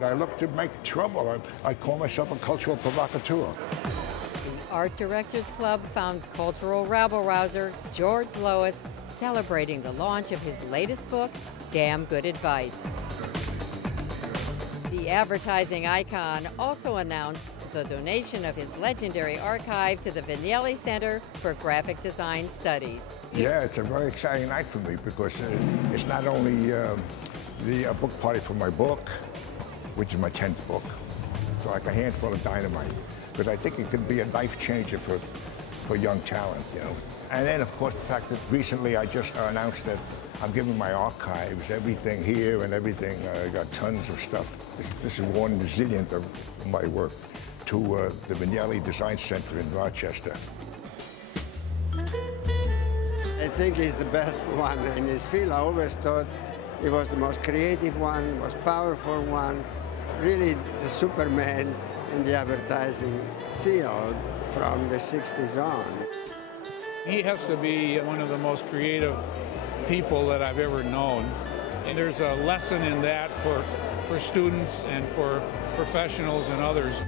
I look to make trouble. I call myself a cultural provocateur. The Art Directors Club found cultural rabble-rouser George Lois celebrating the launch of his latest book, Damn Good Advice. The advertising icon also announced the donation of his legendary archive to the Vignelli Center for Graphic Design Studies. Yeah, it's a very exciting night for me because it's not only the book party for my book, which is my 10th book, so like a handful of dynamite, because I think it could be a life changer for young talent, you know. And then, of course, the fact that recently I just announced that I'm giving my archives, everything here and everything. I got tons of stuff. This is 1/zillionth of my work to the Vignelli Design Center in Rochester. I think he's the best one in his field. I always thought he was the most creative one, most powerful one, really the Superman in the advertising field from the 60s on. He has to be one of the most creative people that I've ever known. And there's a lesson in that for students and for professionals and others.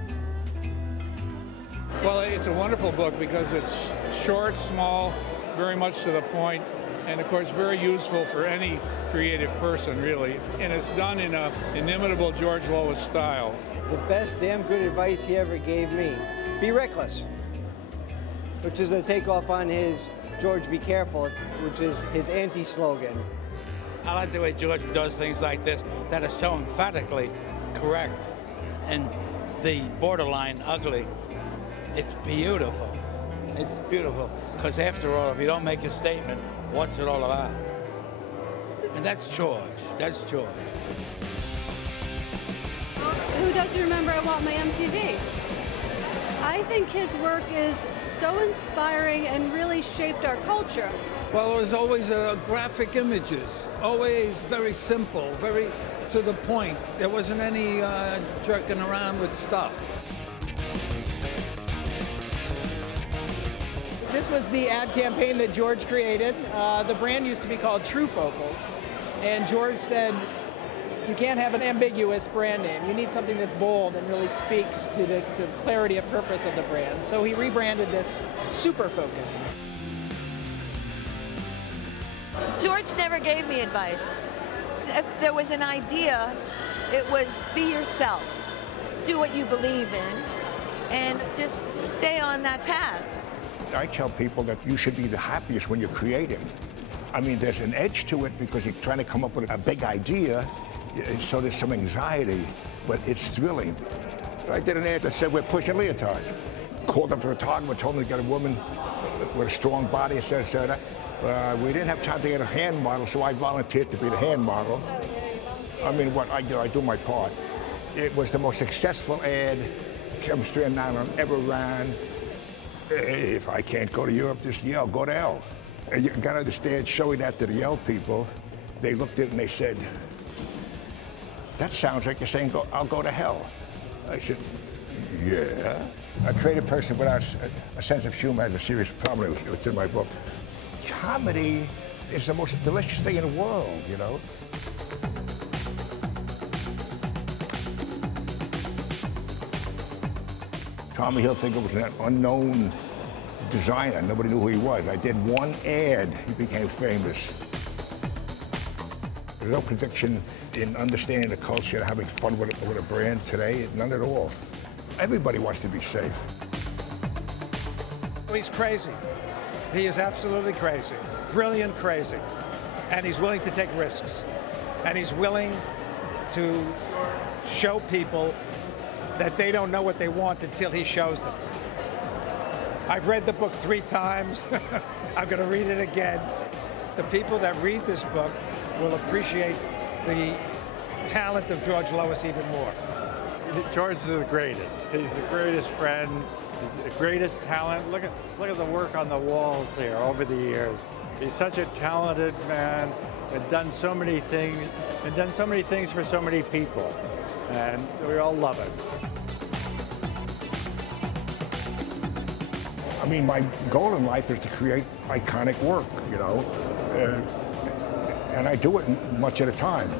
Well, it's a wonderful book because it's short, small, very much to the point, and of course very useful for any creative person, really. And it's done in an inimitable George Lois style. The best damn good advice he ever gave me: be reckless, which is a takeoff on his George Be Careful, which is his anti-slogan. I like the way George does things like this that are so emphatically correct and the borderline ugly. It's beautiful. It's beautiful. Because after all, if you don't make a statement, what's it all about? And that's George. That's George. Who doesn't remember I Want My MTV? I think his work is so inspiring and really shaped our culture. Well, it was always graphic images, always very simple, very to the point. There wasn't any jerking around with stuff. This was the ad campaign that George created. The brand used to be called True Focals, and George said, you can't have an ambiguous brand name. You need something that's bold and really speaks to the clarity of purpose of the brand. So he rebranded this Super Focus. George never gave me advice. If there was an idea, it was be yourself. Do what you believe in, and just stay on that path. I tell people that you should be the happiest when you're creating. I mean, there's an edge to it because you're trying to come up with a big idea, so there's some anxiety, but it's thrilling. I did an ad that said we're pushing leotards. Called up for a photographer, told me to get a woman with a strong body, etc. We didn't have time to get a hand model, so I volunteered to be the hand model. I mean, what I do, I do my part. It was the most successful ad Amsterdam Nylon ever ran. If I can't go to Europe, just yell, go to hell. And you gotta understand, showing that to the Yale people, they looked at it and they said, that sounds like you're saying, I'll go to hell. I said, yeah. A creative person without a sense of humor has a serious problem. It's in my book. Comedy is the most delicious thing in the world, you know? Tommy Hilfiger was an unknown designer. Nobody knew who he was. I did one ad, he became famous. There's no conviction in understanding the culture and having fun with a brand today, none at all. Everybody wants to be safe. He's crazy. He is absolutely crazy. Brilliant crazy. And he's willing to take risks. And he's willing to show people that they don't know what they want until he shows them. I've read the book 3 times. I'm going to read it again. The people that read this book will appreciate the talent of George Lois even more. George is the greatest. He's the greatest friend. He's the greatest talent. Look at the work on the walls here over the years. He's such a talented man and done so many things, for so many people. And we all love it. I mean, my goal in life is to create iconic work, you know, and I do it much at a time.